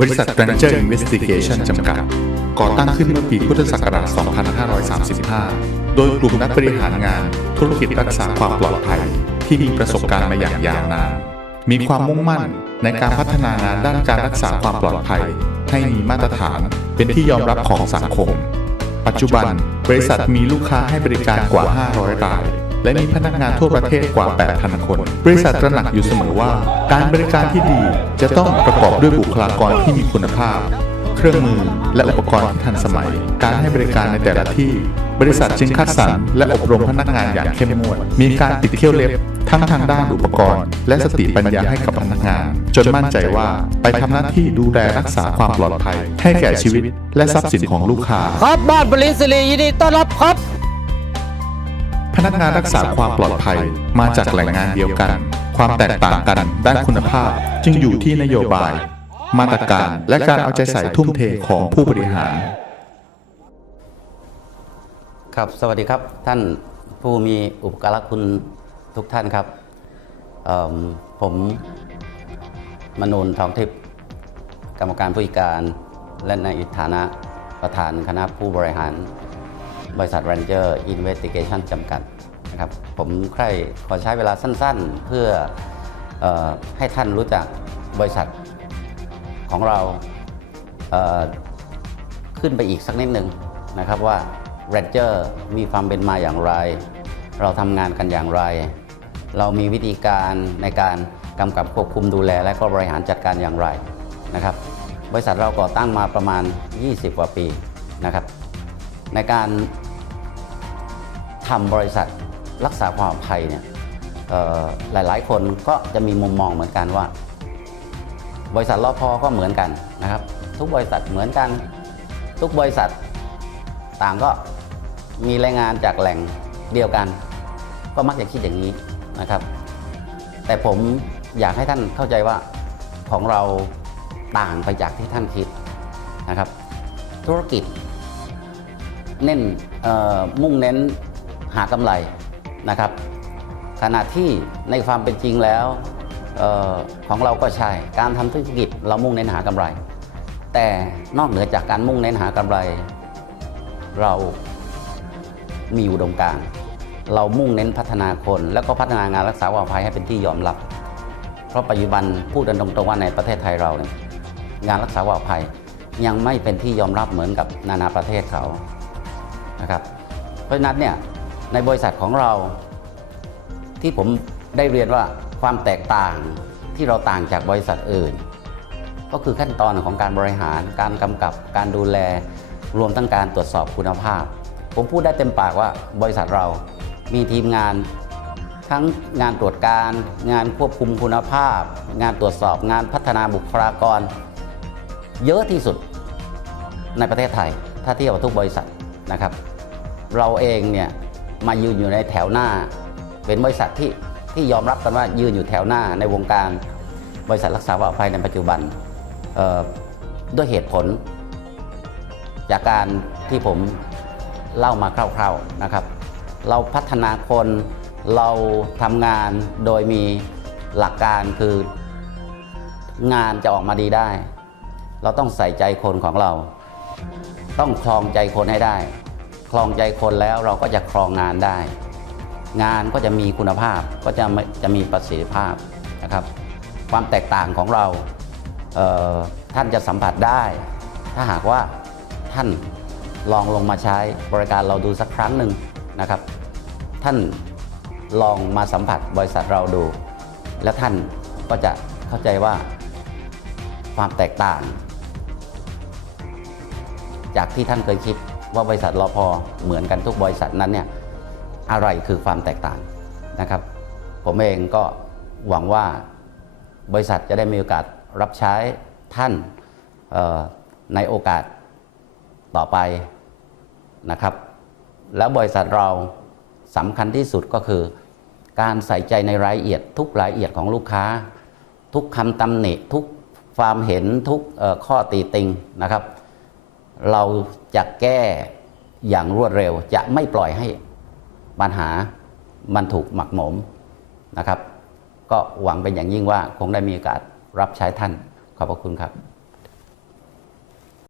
บริษัท Ranger Investigation จำกัด ก่อตั้งขึ้นเมื่อปีพุทธศักราช 2535 โดยกลุ่มนักบริหารงาน ธุรกิจรักษาความปลอดภัย ที่มีประสบการณ์มาอย่างยาวนาน มีความมุ่งมั่นในการพัฒนางานด้านการรักษาความปลอดภัย ให้มีมาตรฐานเป็นที่ยอมรับของสังคม ปัจจุบัน บริษัทมีลูกค้าให้บริการกว่า 500 ราย และมีพนักงานทั่วประเทศกว่า 8,000 คน บริษัทตระหนักอยู่เสมอว่า การบริการที่ดีจะต้องประกอบด้วยบุคลากรที่มีคุณภาพ เครื่องมือและอุปกรณ์ที่ทันสมัย การให้บริการในแต่ละที่ บริษัทจึงคัดสรรและอบรมพนักงานอย่างเข้มงวด มีการติดเขี้ยวเล็บทั้งทางด้านอุปกรณ์ และสติปัญญาให้กับพนักงาน จนมั่นใจว่าไปทำหน้าที่ดูแลรักษาความปลอดภัย ให้แก่ชีวิต และทรัพย์สินของลูกค้า ครับบ้านบริสิริยินดีต้อนรับครับ พนักงานรักษาความปลอดภัยมาจากแหล่งงานเดียวกัน ความแตกต่างกันด้านคุณภาพจึงอยู่ที่นโยบาย มาตรการและการเอาใจใส่ทุ่มเทของผู้บริหาร ครับสวัสดีครับท่านผู้มีอุปการะคุณทุกท่านครับเอิ่มผมมนูนทองทิพย์กรรมการผู้จัดการ และในฐานะประธานคณะผู้บริหาร บริษัท Ranger Investigation จำกัดนะครับผมใครขอใช้เวลาสั้นๆ เพื่อออให้ท่านรู้จักบริษัทของเราเขึ้นไปอีกสักนิดหนึ่งนะครับว่า Ranger มีความเป็นมาอย่างไร เราทำงานกันอย่างไร เรามีวิธีการในการกำกับควบคุมดูแล และก็บริหารจัดการอย่างไรนะครับ บริษัทเราก่อตั้งมาประมาณ 20 กว่าปีนะครับในการ ทำบริษัทรักษาความปลอดภัยเนี่ยเอ่อหลายคนก็จะมีมุมมองเหมือนกันว่า บริษัทรอพอก็เหมือนกันนะครับ ทุกบริษัทเหมือนกัน ทุกบริษัทต่างก็มีแรงงานจากแหล่งเดียวกัน ก็มักจะคิดอย่างนี้นะครับ แต่ผมอยากให้ท่านเข้าใจว่าของเราต่างไปจากที่ท่านคิดนะครับ ธุรกิจเน้นมุ่งเน้น หากำไรนะครับ ขณะที่ในความเป็นจริงแล้วออของเราก็ใช่การทำธุรกิจเรามุ่งเน้นหากำไร แต่นอกเหนือจากการมุ่งเน้นหากำไร เรามีอุดมการเรามุ่งเน้นพัฒนาคน แล้วก็พัฒนางานรักษาความปลอดภัยให้เป็นที่ยอมรับ เพราะปัจจุบันพูดกันตรงๆว่าในประเทศไทยเราเนี่ยงานรักษาความปลอดภัยยังไม่เป็นที่ยอมรับเหมือนกับนานาประเทศเขานะครับ เพราะฉะนั้นเนี่ย ในบริษัทของเรา ที่ผมได้เรียนว่าความแตกต่างที่เราต่างจากบริษัทอื่น ก็คือขั้นตอนของการบริหาร การกำกับ การดูแล รวมทั้งการตรวจสอบคุณภาพ ผมพูดได้เต็มปากว่าบริษัทเรามีทีมงานทั้งงานตรวจการ งานควบคุมคุณภาพ งานตรวจสอบงานพัฒนาบุคลากร เยอะที่สุดในประเทศไทย ถ้าเทียบกับทุกบริษัทนะครับ เราเองเนี่ย มายืนอยู่ในแถวหน้า เป็นบริษัทที่ที่ยอมรับกันว่ายืนอยู่แถวหน้าในวงการบริษัทรักษาความปลอดภัยในปัจจุบันด้วยเหตุผล จากการที่ผมเล่ามาคร่าวๆนะครับ เราพัฒนาคนเราทำงานโดยมีหลักการคืองานจะออกมาดีได้ เราต้องใส่ใจคนของเรา ต้องคลองใจคนให้ได้ คลองใจคนแล้วเราก็จะครองงานได้ งานก็จะมีคุณภาพก็จะไม่จะมีประสิทธิภาพนะครับ ความแตกต่างของเราเท่านจะสัมผัสได้ ถ้าหากว่าท่านลองลงมาใช้บริการเราดูสักครั้งหนึ่งนะครับ ท่านลองมาสัมผัสบริษัทเราดู แล้วท่านก็จะเข้าใจว่าความแตกต่าง จากที่ท่านเคยคิด ว่าบริษัทรอพอเหมือนกันทุกบริษัทนั้นเนี่ยอะไรคือความแตกต่างนะครับ ผมเองก็หวังว่าบริษัทจะได้มีโอกาสรับใช้ท่านในโอกาสต่อไปนะครับ แล้วบริษัทเราสำคัญที่สุดก็คือ การใส่ใจในรายละเอียด ทุกรายละเอียดของลูกค้า ทุกคำตำหนิทุกความเห็นทุกข้อตีติงนะครับ เราจะแก้อย่างรวดเร็ว จะไม่ปล่อยให้ปัญหามันถูกหมักหมมนะครับ ก็หวังเป็นอย่างยิ่งว่าคงได้มีโอกาสรับใช้ท่านขอบพระคุณครับ